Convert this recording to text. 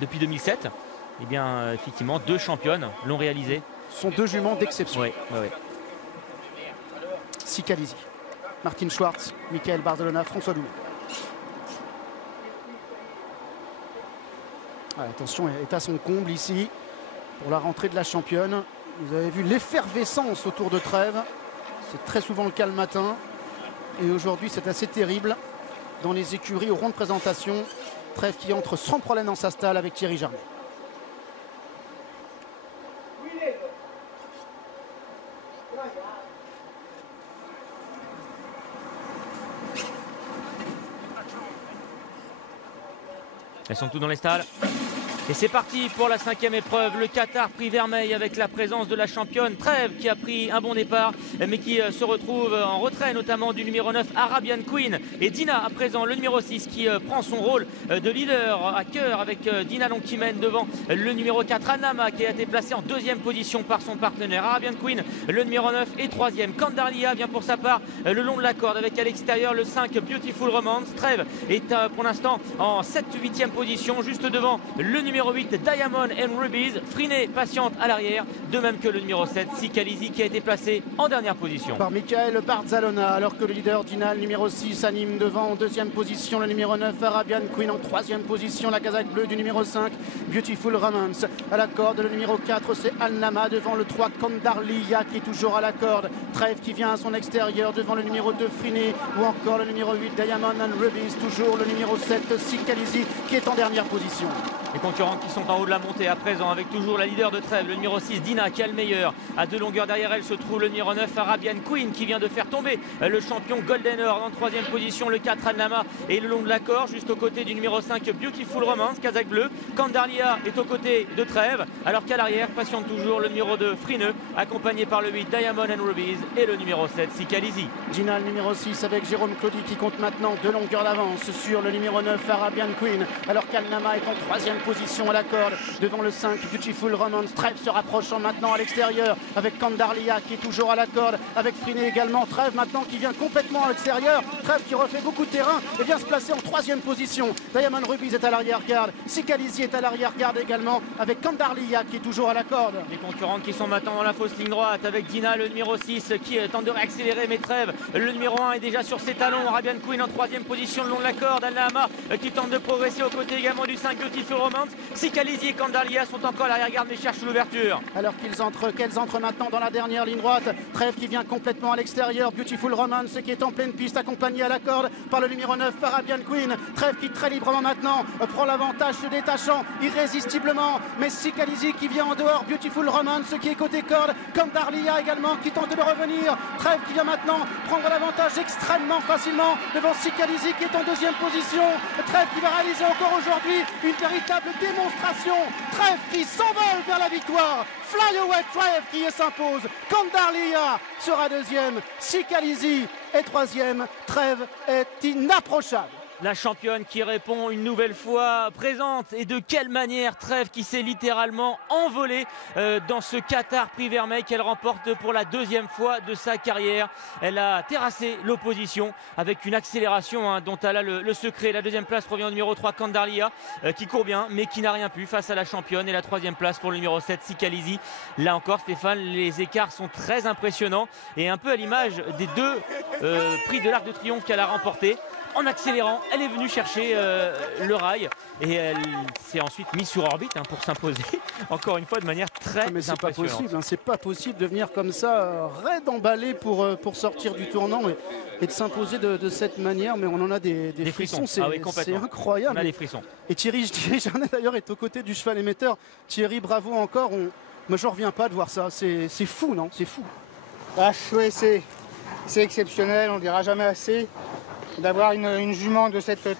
depuis 2007. Eh bien, effectivement, 2 championnes l'ont réalisé. Ce sont 2 juments d'exception. Oui. Cicalisi, Martin Schwartz, Michael Barzalona, François Doumé. Attention, est à son comble ici pour la rentrée de la championne. Vous avez vu l'effervescence autour de Trèves. C'est très souvent le cas le matin. Et aujourd'hui, c'est assez terrible dans les écuries au rond de présentation. Trèves qui entre sans problème dans sa stalle avec Thierry Jarnet. Elles sont toutes dans les stalles. Et c'est parti pour la 5e épreuve, le Qatar Prix Vermeil avec la présence de la championne Trèves qui a pris un bon départ mais qui se retrouve en retrait notamment du numéro 9 Arabian Queen et Dina à présent le numéro 6 qui prend son rôle de leader à cœur avec Dina donc qui mène devant le numéro 4 Annama qui a été placé en 2e position par son partenaire Arabian Queen, le numéro 9 et 3e. Kandarlia vient pour sa part le long de la corde avec à l'extérieur le 5 Beautiful Romance. Trèves est pour l'instant en 7e position juste devant le numéro 8 Diamond and Rubies. Friné patiente à l'arrière, de même que le numéro 7 Cicalisi qui a été placé en dernière position. Par Michael Barzalona, alors que le leader Dina, le numéro 6, anime devant en 2e position le numéro 9 Arabian Queen, en 3e position la casaque bleue du numéro 5 Beautiful Romance. À la corde le numéro 4 c'est Al-Nama devant le 3 Kandarlia qui est toujours à la corde. Trèves qui vient à son extérieur devant le numéro 2 Friné ou encore le numéro 8 Diamond and Rubies, toujours le numéro 7 Cicalisi qui est en dernière position. Les concurrentes qui sont en haut de la montée à présent avec toujours la leader de Trèves, le numéro 6 Dina qui a le meilleur. À 2 longueurs derrière elle se trouve le numéro 9 Arabian Queen qui vient de faire tomber le champion Golden Or en 3e position, le 4 Annama et le long de l'accord juste aux côtés du numéro 5 Beautiful Romance, casaque bleu. Kandarlia est aux côtés de Trèves alors qu'à l'arrière patiente toujours le numéro 2 Frineux accompagné par le 8 Diamond and Rubies et le numéro 7 Cicalisi. Dina le numéro 6 avec Jérôme Claudy qui compte maintenant 2 longueurs d'avance sur le numéro 9 Arabian Queen alors qu'Al-Nama est en 3e position à la corde devant le 5 Beautiful Romance. Trèves se rapprochant maintenant à l'extérieur avec Kandarlia qui est toujours à la corde avec Friné également. Trèves maintenant qui vient complètement à l'extérieur. Trèves qui refait beaucoup de terrain et vient se placer en 3e position. Diamond Rubies est à l'arrière-garde. Cicalisi est à l'arrière-garde également avec Kandarlia qui est toujours à la corde. Les concurrentes qui sont maintenant dans la fausse ligne droite avec Dina le numéro 6 qui tente de réaccélérer mais Trèves le numéro 1 est déjà sur ses talons. Arabian Queen en 3e position le long de la corde. Al-Nama qui tente de progresser aux côtés également du 5 Beautiful Romance. Cicalisi et Kandarlia sont encore à l'arrière-garde mais cherchent l'ouverture. Alors qu'elles entrent maintenant dans la dernière ligne droite. Trèves qui vient complètement à l'extérieur. Beautiful Romance qui est en pleine piste accompagné à la corde par le numéro 9 Arabian Queen. Trèves qui très librement maintenant prend l'avantage se détachant irrésistiblement. Mais Cicalisi qui vient en dehors. Beautiful Romance qui est côté corde. Kandarlia également qui tente de revenir. Trèves qui vient maintenant prendre l'avantage extrêmement facilement devant Cicalisi qui est en 2e position. Trèves qui va réaliser encore aujourd'hui une véritable démonstration. Trèves qui s'envole vers la victoire. Fly away Trèves qui s'impose. Kandarlia sera 2e. Cicalisi est 3e. Trèves est inapprochable. La championne qui répond une nouvelle fois présente et de quelle manière. Trèves qui s'est littéralement envolée dans ce Qatar Prix Vermeil qu'elle remporte pour la 2e fois de sa carrière. Elle a terrassé l'opposition avec une accélération dont elle a le secret. La 2e place revient au numéro 3 Kandarlia qui court bien mais qui n'a rien pu face à la championne et la 3e place pour le numéro 7 Cicalisi. Là encore Stéphane, les écarts sont très impressionnants et un peu à l'image des 2 prix de l'Arc de Triomphe qu'elle a remporté. En accélérant, elle est venue chercher le rail et elle s'est ensuite mise sur orbite pour s'imposer encore une fois de manière très impressionnante. Pas possible, c'est pas possible de venir comme ça, raide emballé pour sortir du tournant et de s'imposer de cette manière. Mais on en a des frissons, c'est incroyable. On a des frissons. Et Thierry Jarnet d'ailleurs est aux côtés du cheval émetteur. Thierry, bravo encore. Moi je reviens pas de voir ça, c'est fou, non? C'est fou. Ah, ouais, c'est exceptionnel, on ne dira jamais assez d'avoir une jument de cette